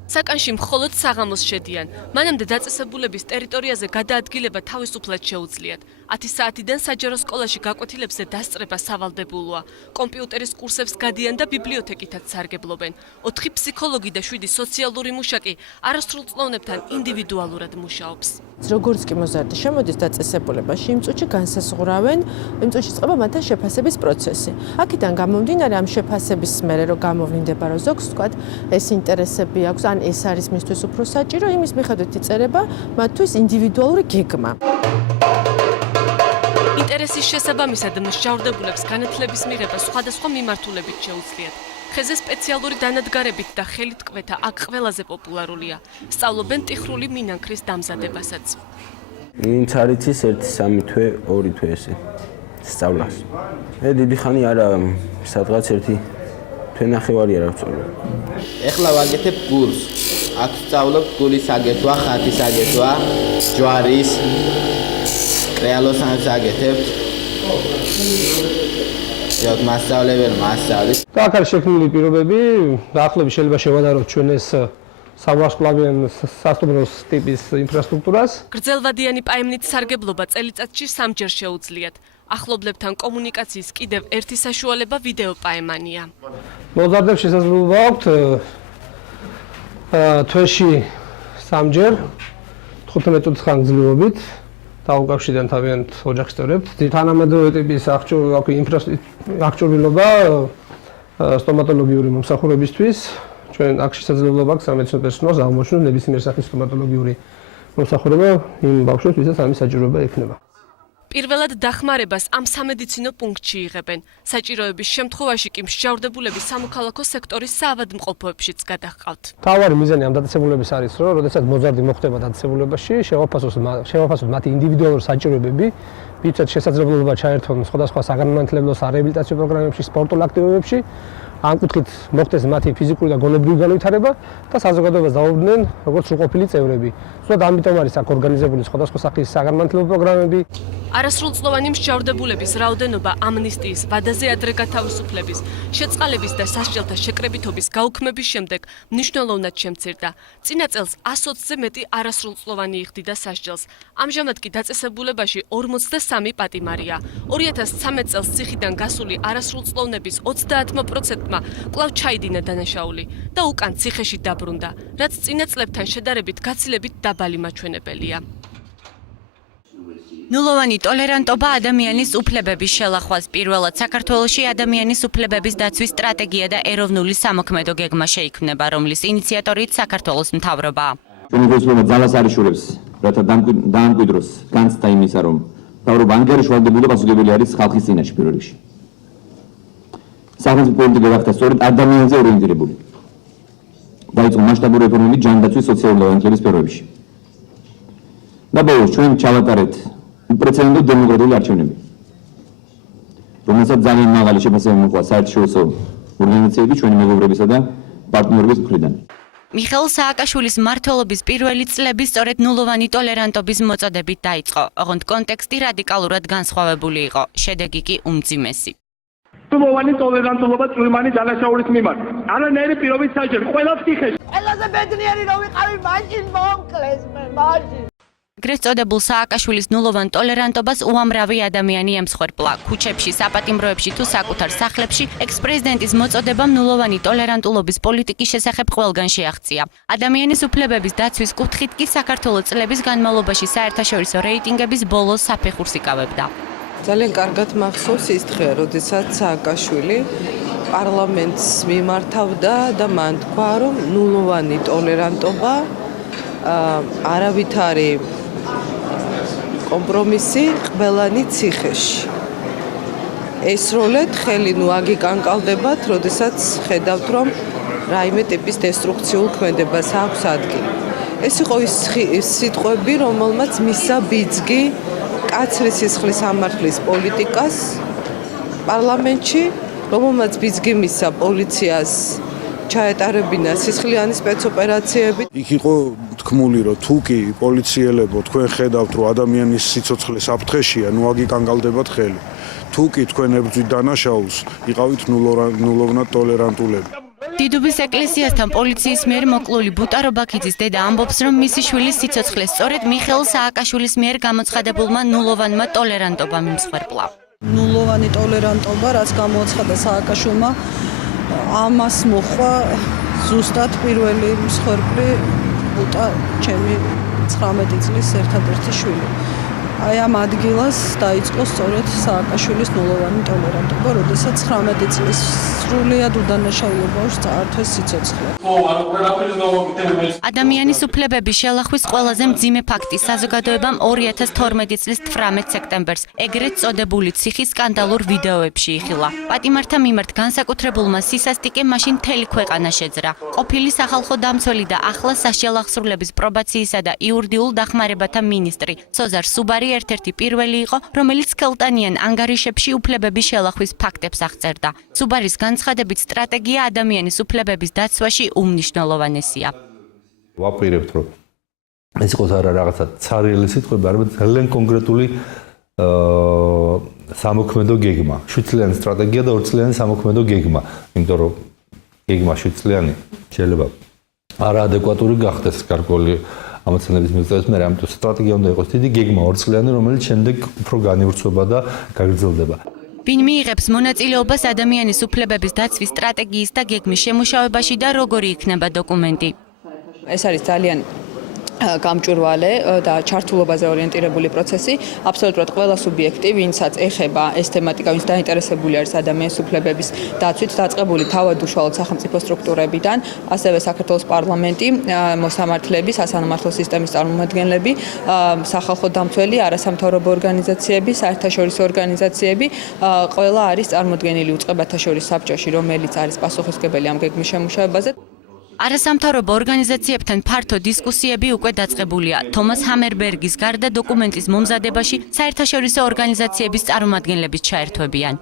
საკანში მხოლოდ საღამოს შედიან. მანამდე დაწესებულების ტერიტორიაზე გადაადგილება თავისუფლად შეუძლიათ. 10 საათიდან საჯარო სკოლაში გაკვეთილებზე დასწრება სავალდებულოა. კომპიუტერის კურსებს გადიან და ბიბლიოთეკითაც სარგებლობენ. 4 ფსიქოლოგი და 7 სოციალური მუშაკი არასრულწლოვნებთან ინდივიდუალურად მუშაობს. როგორც კი მოზარდი შემოდის დაწესებულებაში, იმ წუთში განსაზღვრავენ, იმ წუთში წყობა მათთან შეფასების პროცესი. აქედან გამომდინარე ამ შეფასების მერე რომ გამოვლინდება, რომ ზოგს ვთქვათ, ეს ინტერესები აქვს, ან ეს არის მისთვის უფრო საჭირო, იმის მიხედვით იწერება მათთვის ინდივიდუალური გეგმა. ინტერესის შესაბამისად მსჯავრდებულებს განათლების მიღება სხვადასხვა მიმართულებით შეუძლიათ. ხეზე სპეციალური დანადგარებით და ხელითქმეთა აქ ყველაზე პოპულარულია. სწავლობენ ტიხრული მინანქრის დამზადებასაც. ვინც არ იცის 1-3 თვე, 2 თვე ესე სწავლას. დიდი ხანი არა, სადღაც 1 თვე ნახევარი არა ვწავლობ. ეხლა ვაკეთებ კურსს. აქ სწავლობ გულის აგეთვა, ხატის აგეთვა, ჯვარის, რეალოსანს აგეთებ. ზოგ მასწავლებელი მასწავლის. აქ არის შექმნილი პირობები, დაახლოებით შეიძლება შევადაროთ ჩვენ ეს სავარსკვლავიან სასტუმროს ტიპის ინფრასტრუქტურას. გრძელვადიანი პაემნით სარგებლობა წელიწადში 3-ჯერ შეუძლიათ. ახლობლებთან კომუნიკაციის კიდევ ერთი საშუალება ვიდეო პაემანია. მოზარდებს შესაძლებლობა აქვთ თვეში 3-ჯერ 15 წუთის ხანგრძლივობით დაუკავშირდნენ თავიანთ ოჯახის წევრებს. თანამედროვე ტიპის აღჭურვილობა სტომატოლოგიური მომსახურებისთვის. ჩვენ აქ შესაძლებლობა აქვს სამედიცინო პერსონალს აღმოჩნდეს ნებისმიერ სახის სტომატოლოგიური მომსახურება იმ ბავშვებს, ვისაც ამის საჭიროება ექნება. პირველად დახმარებას ამ სამედიცინო პუნქტში იღებენ. საჭიროების შემთხვევაში კი მსჯავრდებულები სამოქალაქო სექტორის საავადმყოფოებშიც გადაჰყავთ. თავარი მიზანი ამ დაწესებულების არის, რომ როდესაც მოზარდი მოხდება დაწესებულებაში, შევაფასოთ მათი ინდივიდუალური საჭიროებები, ვისაც შესაძლებლობა ჩაერთონ სხვადასხვა საგანმანათლებლო სარეაბილიტაციო პროგრამებში, სპორტულ აქტივობებში, ამ კუთხით მოხდეს მათი ფიზიკური და გონებრივი განვითარება და საზოგადოებას დაუბრუნდნენ როგორც სრულყოფილი წევრები. ზუსტად ამიტომ არის აქ ორგანიზებული სხვადასხვა სახის საგანმანათლებლო პროგრამები. არასრულწლოვანი მსჯავრდებულების რაოდენობა ამნისტიის, ვადაზე ადრე გათავისუფლების, შეწყალების და სასჯელთა შეკრებითობის გაუქმების შემდეგ მნიშვნელოვნად შემცირდა. წინა წელს 120-ზე მეტი არასრულწლოვანი იხდიდა სასჯელს. ამჟამად კი დაწესებულებაში 43 პატიმარია. 2013 წელს ციხიდან გასული არასრულწლოვნების 30%-მა კვლავ ჩაიდინა დანაშაული და უკან ციხეში დაბრუნდა, რაც წინა წლებთან შედარებით გაცილებით დაბალი მაჩვენებელია. ნულოვანი ტოლერანტობა ადამიანის უფლებების შელახვას პირველად საქართველოში ადამიანის უფლებების დაცვის სტრატეგია და ეროვნული სამოქმედო გეგმა შეიქმნება, რომლის ინიციატორიც საქართველოს მთავრობაა. ჩვენი გულწრფელობა ძალას არ იშურებს, რათა დაამკვიდროს განცდა იმისა, რომ მთავრობა ანგარიშვალდებული და პასუხისმგებელი არის ხალხის წინაშე პირველ რიგში. სახელმწიფო პოლიტიკა გახდა სწორედ ადამიანზე ორიენტირებული. დაიწყო მასშტაბური რეფორმები ჯანდაცვის სოციალური ლაინჯერის სფეროებში. და ბოლოს ჩვენ ჩავატარეთ უპრეცედენტო დემოკრატიული არჩევნები, რომელსაც ძალიან მაღალი შეფასება მოყვა საერთაშორისო ორგანიზაციების, ჩვენი მეგობრებისა და პარტნიორების მხრიდან. მიხეილ სააკაშვილის მმართველობის პირველი წლები სწორედ ნულოვანი ტოლერანტობის მოწოდებით დაიწყო, ოღონდ კონტექსტი რადიკალურად განსხვავებული იყო, შედეგი კი უმძიმესი. ნულოვანი ტოლერანტობა წვიმანი დანაშაულის მიმართ. არანაირი პირობით საჯერ, ყველა ფიხეში. ყველაზე ბედნიერი რომ ვიყავი, მაშინ მომკლეს მე, მაშინ. ეგრეთ წოდებულ სააკაშვილის ნულოვან ტოლერანტობას უამრავი ადამიანი ემსხვერპლა. ქუჩებში, საპატიმროებში თუ საკუთარ სახლებში ექს-პრეზიდენტის მოწოდებამ ნულოვანი ტოლერანტულობის პოლიტიკის შესახებ ყველგან შეაღწია. ადამიანის უფლებების დაცვის კუთხით კი საქართველოს წლების განმავლობაში საერთაშორისო რეიტინგების ბოლოს საფეხურს იკავებდა. ძალიან კარგად მახსოვს ის დღე, როდესაც სააკაშვილი პარლამენტს მიმართავდა და მან თქვა, რომ ნულოვანი ტოლერანტობა არავითარი კომპრომისი ყველანი ციხეში. ესროლეთ ხელი ნუ აგიკანკალდებათ, როდესაც ხედავთ, რომ რაიმე ტიპის დესტრუქციულ ქმედებას აქვს ადგილი. ეს იყო ის სიტყვები, რომელმაც მისცა ბიძგი კაცრი სისხლის ამართლის პოლიტიკას პარლამენტში, რომელმაც ბიძგი მისცა პოლიციას ჩაეტარებინა სისხლიანი სპეცოპერაციები. იქ იყო თქმული, რომ თუ კი პოლიციელებო თქვენ ხედავთ, რომ ადამიანის სიცოცხლე საფრთხეშია, ნუ აგიკანკალდებათ ხელი. თუ კი თქვენ ებრძვით დანაშაულს, იყავით ნულოვნად ტოლერანტულები. დიდუბის ეკლესიასთან პოლიციის მიერ მოკლული ბუტა რობაქიძის დედა ამბობს, რომ მისი შვილის სიცოცხლე სწორედ მიხეილ სააკაშვილის მიერ გამოცხადებულმა ნულოვანმა ტოლერანტობამ იმსხვერპლა. ნულოვანი ტოლერანტობა, რაც გამოაცხადა სააკაშვილმა, ამას მოხვა ზუსტად პირველი მსხვერპლი ბუტა ჩემი 19 წლის ერთადერთი შვილი. აი ამ ადგილას დაიწყო სწორედ სააკაშვილის ნულოვანი ტოლერანტობა, როდესაც 19 წლის სრულიად უდანაშაულებაში წაართვეს სიცოცხლე. ადამიანის უფლებების შელახვის ყველაზე მძიმე ფაქტი საზოგადოებამ 2012 წლის 18 სექტემბერს ეგრეთ წოდებული ციხის სკანდალურ ვიდეოებში იხილა. პატიმართა მიმართ განსაკუთრებულმა სისასტიკემ მაშინ მთელი ქვეყანა შეძრა. ყოფილი სახალხო დამცველი და ახლა სასჯელახსრულების პრობაციისა და იურიდიულ დახმარებათა მინისტრი სოზარ სუბარი ერთ-ერთი პირველი იყო, რომელიც ქელტანიან ანგარიშებში უფლებების შელახვის ფაქტებს აღწერდა. სუბარის განცხადებით სტრატეგია ადამიანის უფლებების დაცვაში უმნიშვნელოვანესია. ვაპირებთ, რომ ეს იყოს არა რაღაცა ცარიელი სიტყვები, არამედ ძალიან კონკრეტული სამოქმედო გეგმა. 7-წლიანი სტრატეგია და 2-წლიანი სამოქმედო გეგმა. იმიტომ რომ გეგმა 7-წლიანი შეიძლება არაადეკვატური გახდეს გარკვეული ამოცანების მიღწევას, მე ამიტომ სტრატეგია უნდა იყოს დიდი გეგმა 2-წლიანი, რომელიც შემდეგ უფრო განივრცობა და გაგრძელდება. ვინ მიიღებს მონაწილეობას ადამიანის უფლებების დაცვის სტრატეგიის და გეგმის შემუშავებაში და როგორი იქნება დოკუმენტი? ეს არის ძალიან გამჭვირვალე და ჩართულობაზე ორიენტირებული პროცესი. აბსოლუტურად ყველა სუბიექტი, ვინცაც ეხება ეს თემატიკა, ვინც დაინტერესებული არის ადამიანის უფლებების დაცვით, დაწყებული თავად უშუალოდ სახელმწიფო სტრუქტურებიდან, ასევე საქართველოს პარლამენტი, მოსამართლეები, სასამართლო სისტემის წარმომადგენლები, სახალხო დამცველი, არასამთავრობო ორგანიზაციები, საერთაშორისო ორგანიზაციები, ყველა არის წარმოდგენილი უწყებათა შორის საბჭოში, რომელიც არის პასუხისმგებელი ამ გეგმის შემუშავებაზე. არასამთავრობო ორგანიზაციებთან ფართო დისკუსიები უკვე დაწყებულია. თომას ჰამერბერგის გარდა დოკუმენტის მომზადებაში საერთაშორისო ორგანიზაციების წარმომადგენლები ჩაერთვებიან.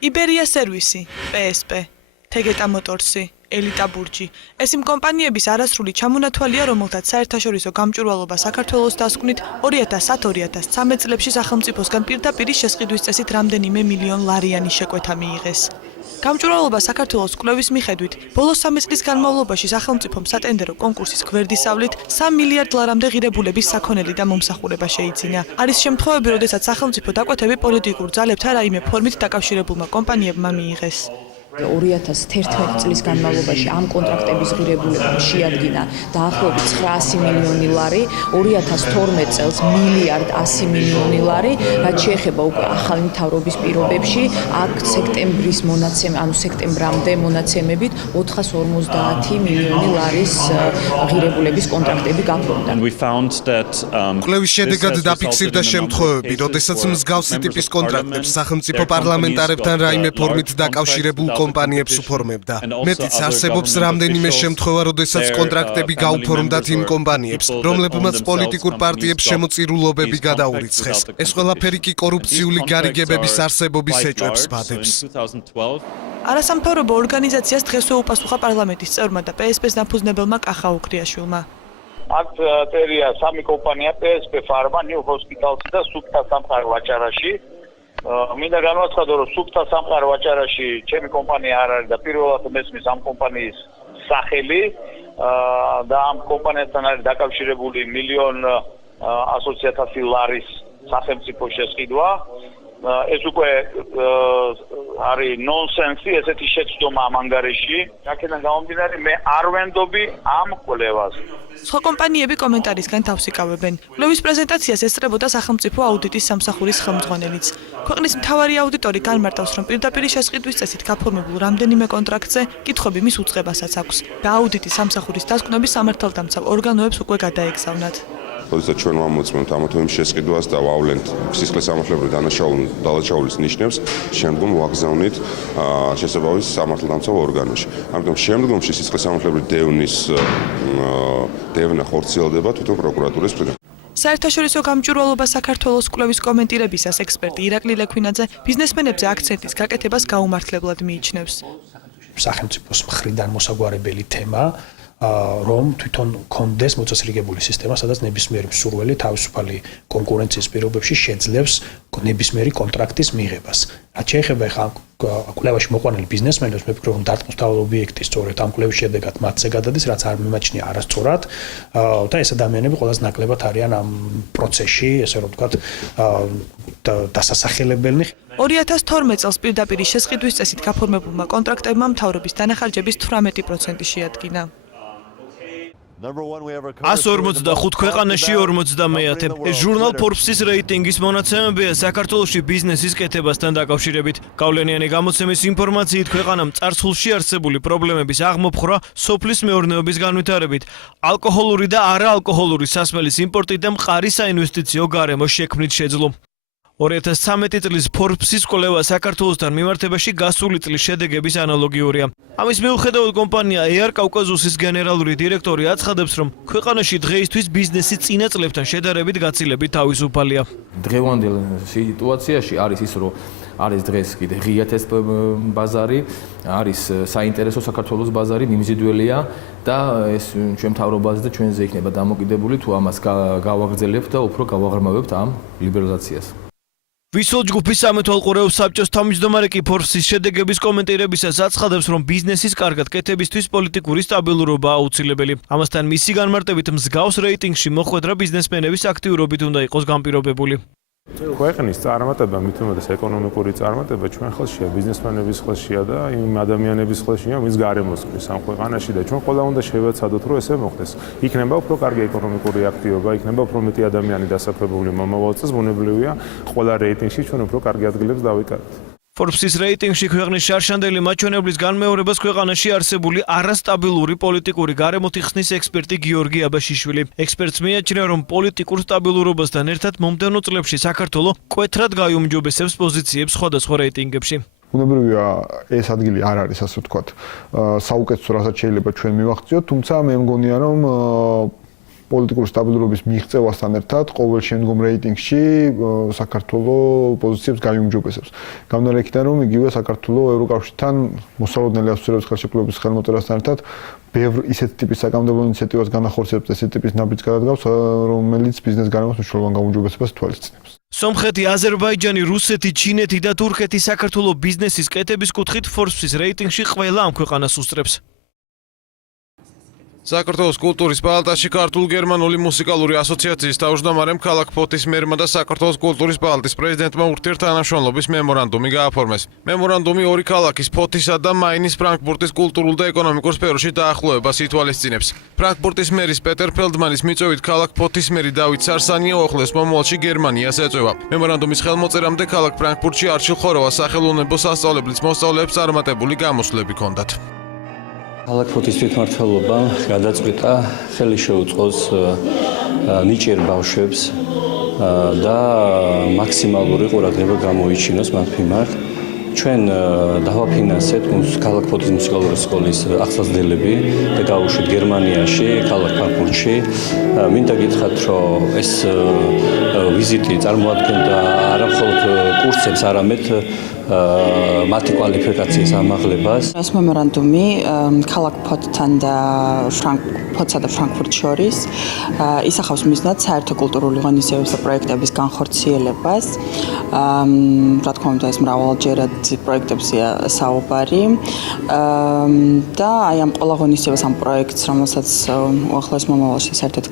იბერია სერვისი, PSP, Tegeta Motorsi, Elita Burgi. ეს იმ კომპანიების არასრული ჩამონათვალია, რომელთაც საერთაშორისო გამჭვირვალობა საქართველოს დასკვნით 2010-2013 წლებში სახელმწიფოსგან პირდაპირ შესყიდვის წესით რამდენიმე მილიონ ლარიანი შეკვეთა მიიღეს. გამჭვირვალობა საქართველოს კვლევის მიხედვით, ბოლოს 3 წლის განმავლობაში სახელმწიფომ სატენდერო კონკურსის გვერდისავლით 3 მილიარდ ლარამდე ღირებულების საქონელი და მომსახურება შეიძინა. არის შემთხვევები, როდესაც სახელმწიფო დაკვეთები პოლიტიკურ ძალებთან რაიმე ფორმით დაკავშირებულმა კომპანიებმა მიიღეს. 2011 წლის განმავლობაში ამ კონტრაქტების ღირებულებამ შეადგინა დაახლოებით 900 მილიონი ლარი, 2012 წელს მილიარდ 100 მილიონი ლარი, რაც შეეხება უკვე ახალი მთავრობის პირობებში, აქ სექტემბრის მონაცემ, ანუ სექტემბრამდე მონაცემებით 450 მილიონი ლარის ღირებულების კონტრაქტები გაფორმდა. კვლევის შედეგად დაფიქსირდა შემთხვევები, როდესაც მსგავსი ტიპის კონტრაქტებს სახელმწიფო პარლამენტარებთან რაიმე ფორმით დაკავშირებულ კომპანიებს უფორმებდა. მეტიც არსებობს რამდენიმე შემთხვევა, როდესაც კონტრაქტები გაუფორმდათ იმ კომპანიებს, რომლებმაც პოლიტიკურ პარტიებს შემოწირულობები გადაურიცხეს. ეს ყველაფერი კი კორუფციული გარიგებების არსებობის ეჭვებს ბადებს. არასამთავრობო ორგანიზაციას დღესვე უპასუხა პარლამენტის წევრმა და PSP-ს დაფუძნებელმა კახა უქრიაშვილმა. აქ წერია სამი კომპანია PSP Pharma, New Hospitals და სუფთა სამყარო ვაჭარაში. მინდა განვაცხადო, რომ სუფთა სამყარო ვაჭარაში ჩემი კომპანია არ არის და პირველად მესმის ამ კომპანიის სახელი და ამ კომპანიასთან არის დაკავშირებული 1,100,000 ლარის სახელმწიფო შესყიდვა. ეს უკვე არის ნონსენსი, ესეთი შეცდომა ამ ანგარიში. აქედან გამომდინარე, მე არ ვენდობი ამ კვლევას. სხვა კომპანიები კომენტარისგან თავს იკავებენ. კვლევის პრეზენტაციას ესწრებოდა სახელმწიფო აუდიტის სამსახურის ხელმძღვანელიც. ქვეყნის მთავარი აუდიტორი განმარტავს, რომ პირდაპირ შესყიდვის წესით გაფორმებულ რამდენიმე კონტრაქტზე კითხვები მის უწყებასაც აქვს და აუდიტის სამსახურის დასკვნები სამართალდამცავ ორგანოებს უკვე გადაეგზავნათ. როდესაც ჩვენ ვამოწმებთ ამათოემ შესყიდვას და ვავლენთ სისხლის სამართლებრივი დანაშაულის ნიშნებს, შემდგომ ვაგზავნით შესაბამის სამართალდამცავ ორგანოში. ამიტომ შემდგომში სისხლის სამართლებრივი დევნა ხორციელდება თვითონ პროკურატურის მხრიდან. საერთაშორისო გამჭვირვალობა საქართველოს კვლევის კომენტირებისას ექსპერტი ირაკლი ლექვინაძე ბიზნესმენებზე აქცენტის გაკეთებას გაუმართლებლად მიიჩნევს. სახელმწიფოს მხრიდან მოსაგვარებელი თემა რომ თვითონ კონდეს მოწესრიგებული სისტემა, სადაც ნებისმიერი მსურველი თავისუფალი კონკურენციის პირობებში შეძლებს ნებისმიერი კონტრაქტის მიღებას. რაც შეეხება ახლა კვლევაში მოყვანილ ბიზნესმენებს, მე ვფიქრობ, რომ დარტყმთავ ობიექტი სწორედ ამ კვლევის შედეგად მათზე გადადის, რაც არ მიმაჩნია არასწორად და ეს ადამიანები ყველაზე ნაკლებად არიან ამ პროცესში, ესე რომ ვთქვათ, დასასახელებელნი. 2012 წელს პირდაპირ შესყიდვის წესით გაფორმებულმა კონტრაქტებმა მთავრობის დანახარჯების 18% შეადგინა. 145 ქვეყანაში 50-ე. ეს ჟურნალ Forbes-ის რეიტინგის მონაცემებია საქართველოში ბიზნესის კეთებასთან დაკავშირებით. გავლენიანი გამოცემის ინფორმაციით ქვეყანამ წარსულში არსებული პრობლემების აღმოფხვრა სოფლის მეურნეობის განვითარებით, ალკოჰოლური და არაალკოჰოლური სასმელის იმპორტით და მყარი საინვესტიციო გარემოს შექმნით შეძლო. 2013 წლის Forbes-ის კვლევა საქართველოსთან მიმართებაში გასული წლის შედეგების ანალოგიურია. ამის მიუხედავად კომპანია Air Caucasus-ის გენერალური დირექტორი აცხადებს, რომ ქვეყანაში დღეისთვის ბიზნესი წინა წლებთან შედარებით გაცილებით თავისუფალია. დღევანდელ სიტუაციაში არის ის, რომ არის დღეს კიდე ღიათ ეს ბაზარი, არის საინტერესო საქართველოს ბაზარი, მიმზიდველია და ეს ჩვენ მთავრობაზე და ჩვენზე იქნება დამოკიდებული, თუ ამას გავაგრძელებთ და უფრო გავაღრმავებთ ამ ლიბერალიზაციას. ვისო ჯგუფის სამეთვალყურეო საბჭოს თავმჯდომარე კი Forbes-ის შედეგების კომენტირებისას აცხადებს, რომ ბიზნესის კარგად კეთებისთვის პოლიტიკური სტაბილურობა აუცილებელი. ამასთან მისი განმარტებით მსგავს რეიტინგში მოხვედრა ბიზნესმენების აქტიურობით უნდა იყოს განპირობებული. ქვეყნის წარმატება, მით უმეტეს ეკონომიკური წარმატება ჩვენ ხელშია, ბიზნესმენების ხელშია და იმ ადამიანების ხელშია, ვინც გარემოსკრის ამ ქვეყანაში და ჩვენ ყველა უნდა შევეცადოთ, რომ ესე მოხდეს. იქნება უფრო კარგი ეკონომიკური აქტივობა, იქნება უფრო მეტი ადამიანი დასაქმებული მომავალ წელს, ბუნებრივია, ყველა რეიტინგში ჩვენ უფრო კარგი ადგილებს დავიკარგეთ. Forbes-ის რეიტინგში ქვეყნის შარშანდელი მაჩვენებლის განმეორებას ქვეყანაში არსებული არასტაბილური პოლიტიკური გარემოთ იხსნის ექსპერტი გიორგი აბაშიშვილი. ექსპერტს მიაჩნია, რომ პოლიტიკურ სტაბილურობასთან ერთად მომდევნო წლებში საქართველო მკვეთრად გაიუმჯობესებს პოზიციებს სხვადასხვა რეიტინგებში. ბუნებრივია, ეს ადგილი არ არის, ასე ვთქვათ, საუკეთესო, რასაც შეიძლება ჩვენ მივაღწიოთ, თუმცა მე მგონია, რომ პოლიტიკური სტაბილურობის მიღწევასთან ერთად ყოველ შემდგომ რეიტინგში საქართველოს პოზიციებს გაიუმჯობესებს. გამომდინარე იქიდან, რომ იგივე საქართველოს ევროკავშირთან მოსალოდნელი ასოცირების ხელშეკრულების ხელმოწერასთან ერთად ბევრ ისეთ ტიპის საკანონმდებლო ინიციატივას განახორციელებს, ესეთ ტიპის ნაბიჯს გადადგავს, რომელიც ბიზნეს გარემოს მნიშვნელოვან გაუმჯობესებას თვალისწინებს. სომხეთი, აზერბაიჯანი, რუსეთი, ჩინეთი და თურქეთი საქართველოს ბიზნესის კეთების კუთხით Forbes-ის რეიტინგში ყველა ამ ქვეყანას უსწრებს. საქართველოს კულტურის პალატაში ქართულ-გერმანული მუსიკალური ასოციაციის თავმჯდომარემ ქალაქ ფოთის მერმა და საქართველოს კულტურის პალატის პრეზიდენტმა ურთიერთთანამშრომლობის მემორანდუმი გააფორმეს. მემორანდუმი ორი ქალაქის ფოთისა და მაინის ფრანკფურტის კულტურულ და ეკონომიკურ სფეროში დაახლოებას ითვალისწინებს. ფრანკფურტის მერის პეტერ ფელდმანის მიწვევით ქალაქ ფოთის მერი დავით სარსანია უახლოეს მომავალში გერმანიას ეწევა. მემორანდუმის ხელმოწერამდე ქალაქ ფრანკფურტში არჩილ ხოროვას სახელოვნებო სასწავლებლის მოსწავლეებს წარმატებული გამოსვლები ჰქონდათ. ქალაქ ფოთის თვითმმართველობა გადაწყვიტა ხელი შეუწყოს ნიჭიერ ბავშვებს და მაქსიმალური ყურადღება გამოიჩინოს მათ მიმართ. ჩვენ დავაფინანსეთ ქალაქ ფოთის მუსიკალური სკოლის აღსაძნელები და გავუშვით გერმანიაში, ქალაქ ფრანკფურტში. მინდა გითხრათ, რომ ეს ვიზიტი წარმოადგენდა არა მხოლოდ კურსებს, არამედ მათი კვალიფიკაციის ამაღლებას. ეს მემორანდუმი ქალაქ ფოთთან და ფოთსა და ფრანკფურტს შორის ისახავს მიზნად საერთო კულტურული ღონისძიებების და პროექტების განხორციელებას. რა თქმა უნდა, ეს მრავალჯერად პროექტებზეა საუბარი და აი ამ ყველა ღონისძიებას ამ პროექტს, რომელსაც უახლოეს მომავალში საერთოდ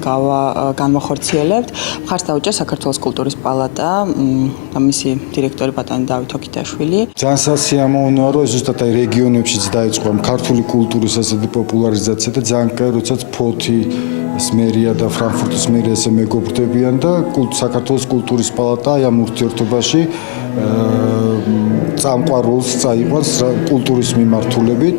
განვახორციელებთ, მხარს დაუჭერს საქართველოს კულტურის პალატა და მისი დირექტორი ბატონი დავით ოკიტაშვილი. ძალიან სასიამოვნოა, რომ ზუსტად აი რეგიონებშიც დაიწყო ქართული კულტურის ასეთი პოპულარიზაცია და ძალიან კაი, როდესაც ფოთის მერია და ფრანკფურტის მერია ესე მეგობრდებიან და საქართველოს კულტურის პალატა აი ამ ურთიერთობაში წამყვარ როლს წაიყვანს კულტურის მიმართულებით.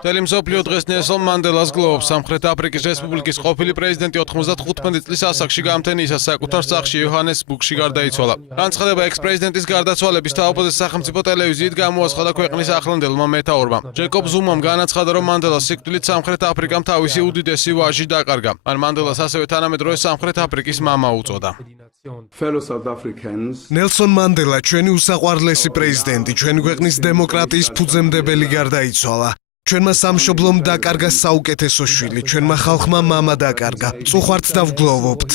მთელი მსოფლიო დღეს ნელსონ მანდელას გლოვობს. სამხრეთ აფრიკის რესპუბლიკის ყოფილი პრეზიდენტი 95 წლის ასაკში გამთენიისას საკუთარ სახლში იოჰანესბურგში გარდაიცვალა. განცხადება ექს-პრეზიდენტის გარდაცვალების თავდაცვის სახელმწიფო ტელევიზიით გამოაცხადა ქვეყნის ახლანდელმა მეთაურმა. ჯეკობ ზუმამ განაცხადა, რომ მანდელას სიკვდილით სამხრეთ აფრიკამ თავისი უდიდესი ვაჟი დაკარგა. მან მანდელას ასევე თანამედროვე სამხრეთ აფრიკის მამა უწოდა. ნელსონ მანდელა ჩვენი უსაყვარლესი პრეზიდენტი, ჩვენი ქვეყნის დემოკრატიის ფუძემდებელი გარდაიცვალა. ჩვენმა სამშობლომ დაკარგა საუკეთესო შვილი, ჩვენმა ხალხმა მამა დაკარგა. წუხართ და ვგლოვობთ.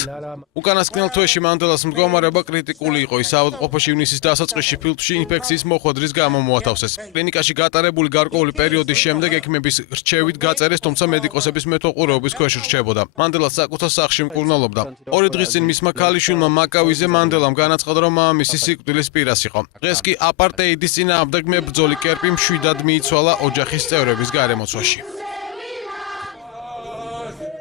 უკანასკნელ თვეში მანდელას მდგომარეობა კრიტიკული იყო. ის ავადმყოფოში ივნისის დასაწყისში ფილტვში ინფექციის მოხვედრის გამო მოათავსეს. კლინიკაში გატარებული გარკვეული პერიოდის შემდეგ ექიმების რჩევით გაწერეს, თუმცა მედიკოსების მეთვალყურეობის ქვეშ რჩებოდა. მანდელა საკუთარ სახლში მკურნალობდა. 2 დღის წინ მისმა ქალიშვილმა მაკავიზე მანდელამ განაცხადა, რომ მამამისი სიკვდილის პირას იყო. დღეს კი აპარტეიდის წინააღმდეგ მებრძოლი კერპი მშვიდად მიიცვალა ოჯახის წევრების გარემოცვაში.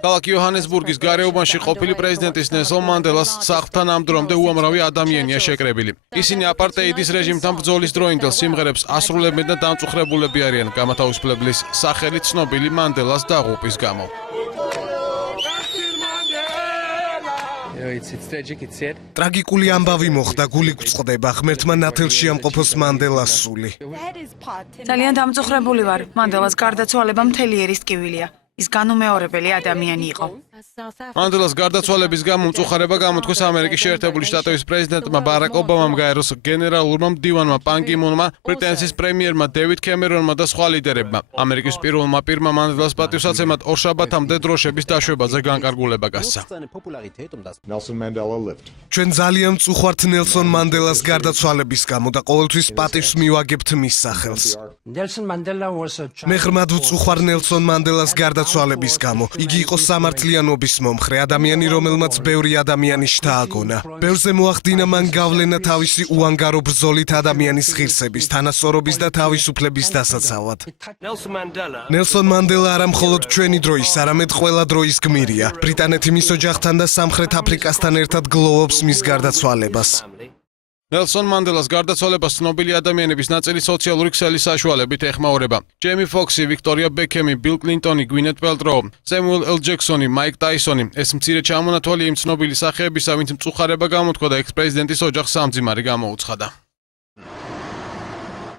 ქალაქ იოჰანესბურგის გარეუბანში ყოფილი პრეზიდენტის ნელსონ მანდელას სახლთან ამ დრომდე უამრავი ადამიანია შეკრებილი. ისინი აპარტეიდის რეჟიმთან ბრძოლის დროინდელ სიმღერებს ასრულებენ და დამწუხრებულები არიან გამათავისუფლებლის სახელით ცნობილი მანდელას დაღუპვის გამო. ტრაგიკული ამბავი მოხდა, გული გვწყდება, ღმერთმა ნათელში ამყოფოს მანდელას სული. ძალიან დამწუხრებული ვარ. მანდელას გარდაცვალება მთელი ერის ტკივილია. ის განუმეორებელი ადამიანი იყო. მანდელას გარდაცვალების გამო მწუხარება გამოთქვეს ამერიკის შეერთებული შტატების პრეზიდენტმა ბარაკ ობამამ, გაეროს გენერალურმა მდივანმა პან კი მუნმა, ბრიტანეთის პრემიერმა დევიდ კემერონმა და სხვა ლიდერებმა. ამერიკის პირველმა პირმა მანდელას პატივსაცემად ორშაბათამდე დროშების დაშვებაზე განკარგულება გასცა. ჩვენ ძალიან მწუხვართ ნელსონ მანდელას გარდაცვალების გამო და ყოველთვის პატივს მივაგებთ მის სახელს. მე ღრმად ვწუხვარ ნელსონ მანდელას გარდაცვალების გამო. იგი იყო სამართლიანობის მომხრე, ადამიანი, რომელმაც ბევრი ადამიანი შთააგონა. ბევრზე მოახდინა მან გავლენა თავისი უანგარო ბრძოლით ადამიანის ღირსების, თანასწორობის და თავისუფლების დასაცავად. ნელსონ მანდელა არა მხოლოდ ჩვენი დროის, არამედ ყველა დროის გმირია. ბრიტანეთი მის ოჯახთან და სამხრეთ აფრიკასთან ერთად გლოვობს მის გარდაცვალებას. ნელსონ მანდელას გარდაცვალებას ცნობილი ადამიანების ნაწილი სოციალური ქსელის საშუალებით ეხმაურება. ჯეიმი ფოქსი, ვიქტორია ბეკემი, ბილ კლინტონი, გვინეთ პელტროუ, სემუელ ელ ჯექსონი, მაიკ ტაისონი. ეს მცირე ჩამონათვალი იმ ცნობილი სახეებისა, ვინც მწუხარება გამოთქვა და ექს-პრეზიდენტის ოჯახს სამძიმარი გამოუცხადა.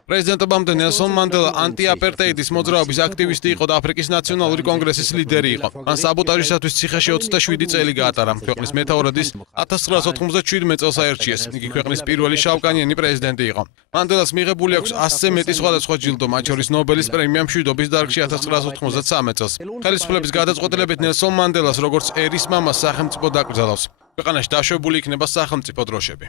პრეზიდენტობამდე ნელსონ მანდელა ანტიაპარტეიდის მოძრაობის აქტივისტი იყო და აფრიკის ნაციონალური კონგრესის ლიდერი იყო. მან საბოტაჟისათვის ციხეში 27 წელი გაატარა. ქვეყნის მეთაურადის 1997 წელს აერჩიეს. იგი ქვეყნის პირველი შავკანიანი პრეზიდენტი იყო. მანდელას მიღებული აქვს 100-ზე მეტი სხვადასხვა ჯილდო, მათ შორის ნობელის პრემია მშვიდობის დარგში 1993 წელს. ხელისუფლების გადაწყვეტილებით ნელსონ მანდელას როგორც ერის მამას სახელმწიფო დაკრძალავს. ქვეყანაში დაშვებული იქნება სახელმწიფო დროშები.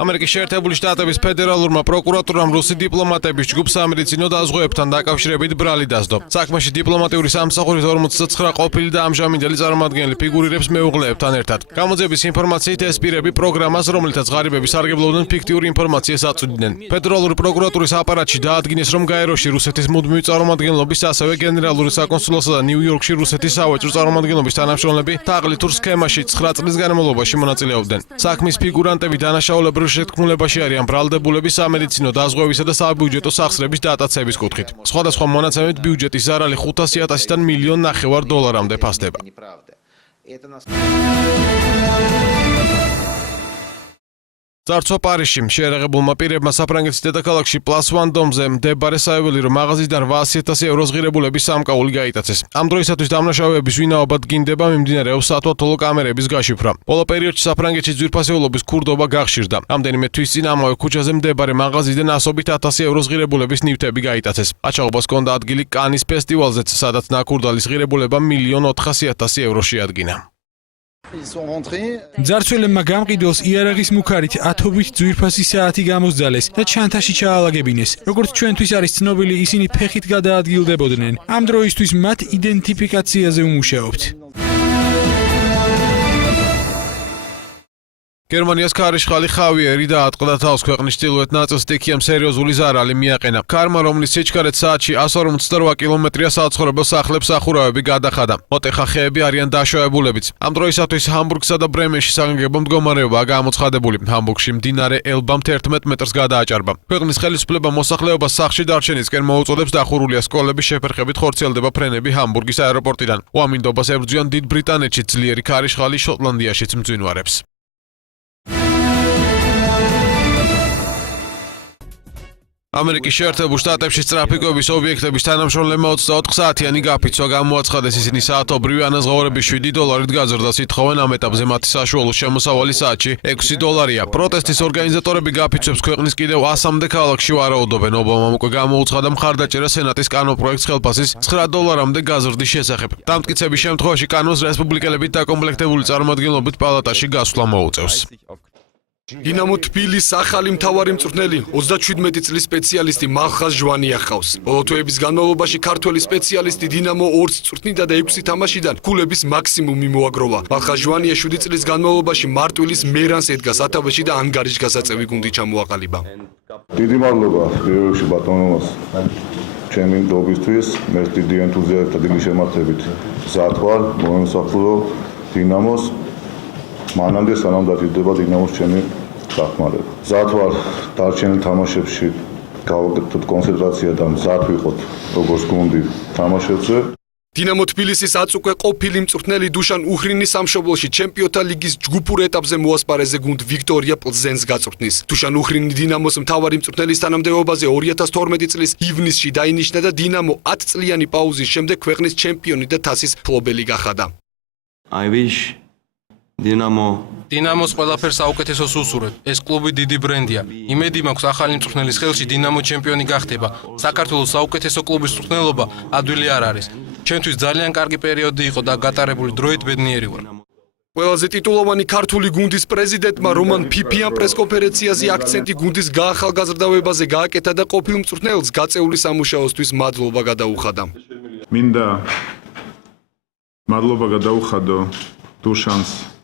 ამერიკის შეერთებული შტატების ფედერალურმა პროკურატურამ რუსი დიპლომატების ჯგუფს სამედიცინო დაზღვევებთან დაკავშირებით ბრალი დასდო. საქმეში დიპლომატიური სამსახურის 49 ყოფილი და ამჟამინდელი წარმომადგენელი ფიგურირებს მეუღლეებთან ერთად. გამოძიების ინფორმაციით ეს პირები პროგრამას, რომელთაც ღარიბები სარგებლობდნენ, ფიქტიური ინფორმაციას აწვდიდნენ. ფედერალური პროკურატურის აპარატში დაადგინეს, რომ გაეროში რუსეთის მუდმივი წარმომადგენლობის, ასევე გენერალური საკონსულოსა და ნიუ-იორკში რუსეთის სავაჭრო წარმომადგენლობის თანამშრომლები თაღლითურ სქემაში 9 წლის განმავლობაში მონაწილეობდნენ. საქმის ფიგურანტები დანაშაულებრივ შეთქმულებაში არიან ბრალდებულების სამედიცინო დაზღვევისა და საბიუჯეტო სახსრების დატაცების კუთხით. სხვადასხვა მონაცემებით ბიუჯეტის ზარალი 500,000-დან $1,5 მილიონამდე ფასდება. Წარსო პარიზში შეერაღებულმა პირებმა საფრანგეთის დედაქალაქში Place Vendôme-ზე მდებარე საიუველირო მაღაზიიდან 800,000 ევროს ღირებულების სამკაული გაიტაცეს. ამ დროისათვის დამნაშავეების ვინაობა დგინდება, მიმდინარეობს სათვალთვალო კამერების გაშიფრვა. ბოლო პერიოდში საფრანგეთში ძვირფასეულობის ქურდობა გახშირდა. რამდენიმე თვის წინ ამავე ქუჩაზე მდებარე მაღაზიიდან ასობით 1000 ევროს ღირებულების ნივთები გაიტაცეს. აჩაღობას ჰქონდა ადგილი კანის ფესტივალზეც, სადაც ნაკურდალის ღირებულება $1,400,000 ევროს შეადგინა. ძარცველებმა გამყიდველს იარაღის მუქარით ათობით ძვირფასი საათი გამოსძალეს და ჩანთაში ჩაალაგებინეს. როგორც ჩვენთვის არის ცნობილი, ისინი ფეხით გადაადგილდებოდნენ. ამ დროისთვის მათ იდენტიფიკაციაზე ვმუშაობთ. გერმანიას ქარიშხალი ხავიერი დაატყდა თავს ქვეყნის ჩრდილოეთ ნაწილს სტიქიამ სერიოზული ზარალი მიაყენა. ქარმა, რომლის სიჩქარეთ საათში 158 კილომეტრია საცხოვრებელ სახლებს სახურავები გადახადა. მოტეხა ხეები არიან დაშავებულებიც. ამ დროისათვის ჰამბურგსა და ბრემენში საგანგებო მდგომარეობაა გამოცხადებული. ჰამბურგში მდინარე ელბამ 11 მეტრს გადააჭარბა. ქვეყნის ხელისუფლება მოსახლეობას სახლში დარჩენისკენ მოუწოდებს, დახურულია სკოლების შეფერხებით ხორციელდება ფრენები ჰამბურგის აეროპორტიდან. უამინდობას ებრძვიან დიდ ბრიტანეთში ძლიერი ქარიშხალი შოტლანდიაშიც მძვინვარებს. ამერიკის შეერთებულ შტატებში ტრაფიკების ობიექტების თანამშრომლებმა 24 საათიანი გაფიცვა გამოაცხადეს. ისინი საათობრივი ანაზღაურების $7 გაზრდას ითხოვენ. ამ ეტაპზე მათი საშუალო შემოსავალი საათში $6. პროტესტის ორგანიზატორები გაფიცვებს ქვეყნის კიდევ 100-მდე ქალაქში ვარაუდობენ. ობამამ უკვე გამოუცხადა მხარდაჭერა სენატის კანონპროექტს ხელფასის $9-მდე გაზრდის შესახებ. დამტკიცების შემთხვევაში კანონს რესპუბლიკელებით დაკომპლექტებული წარმომადგენლობით პალატაში გასვლა მოუწევს. დინამო თბილისის ახალი მთავარი მწვრთნელი 37 წლის სპეციალისტი მალხაზ ჟვანია ხავს. ბოლო თვეების განმავლობაში ქართველი სპეციალისტი დინამო 2 წვრთნიდა და 6 თამაშიდან ქულების მაქსიმუმი მოაგროვა. მალხაზ ჟვანია 7 წლის განმავლობაში მარტვილის მერანს ედგა სათავეში და ანგარიშ გასაწევი გუნდი ჩამოაყალიბა. დიდი მადლობა პირველში ბატონოს ჩემი მდობისთვის, მე დიდი ენთუზიაზმით და დიდი შემართებით მზად ვარ მომსახურო დინამოს. მანამდე სანამ დაჭირდება დინამოს ჩემი დახმარება. მზად ვარ დარჩენილ თამაშებში გავაკეთოთ კონცენტრაცია და მზად ვიყოთ როგორც გუნდი თამაშებზე. დინამო თბილისის აწუკვე ყოფილი მწვრთნელი დუშან უხრინის სამშობლოში ჩემპიონთა ლიგის ჯგუფურ ეტაპზე მოასპარეზე გუნდ ვიქტორია პლზენს გაწვრთნის. დუშან უხრინი დინამოს მთავარი მწვრთნელის თანამდებობაზე 2012 წლის ივნისში დაინიშნა და დინამო 10 წლიანი პაუზის შემდეგ ქვეყნის ჩემპიონი და თასის მფლობელი გახადა. დინამოს ყველაფერს საუკეთესოს უსურვებ. ეს კლუბი დიდი ბრენდია. იმედი მაქვს ახალი მწვრთნელის ხელში დინამო ჩემპიონი გახდება. საქართველოს საუკეთესო კლუბის მწვრთნელობა ადვილი არ არის. ჩვენთვის ძალიან კარგი პერიოდი იყო და გატარებული დროით ბედნიერი ვარ. ყველაზე ტიტულოვანი ქართული გუნდის პრეზიდენტმა რომან ფიფიამ პრესკონფერენციაზე აქცენტი გუნდის გაახალგაზრდავებაზე გააკეთა და ყოფილ მწვრთნელს გაწეული სამუშაოსთვის მადლობა გადაუხადა. მინდა მადლობა გადაუხადო დუშანს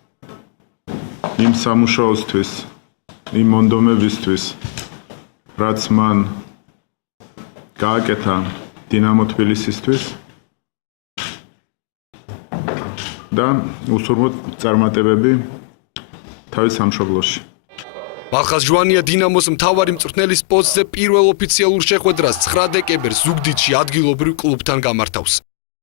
იმ სამუშაოსთვის, იმ მონდომებისთვის, რაც მან გააკეთა დინამო თბილისისთვის და უსურვოთ წარმატებები თავის სამშობლოში. მალხაზ ჟვანია დინამოს მთავარი მწვრთნელის პოსტზე პირველ ოფიციალურ შეხვედრას 9 დეკემბერს ზუგდიდში ადგილობრივ კლუბთან გამართავს.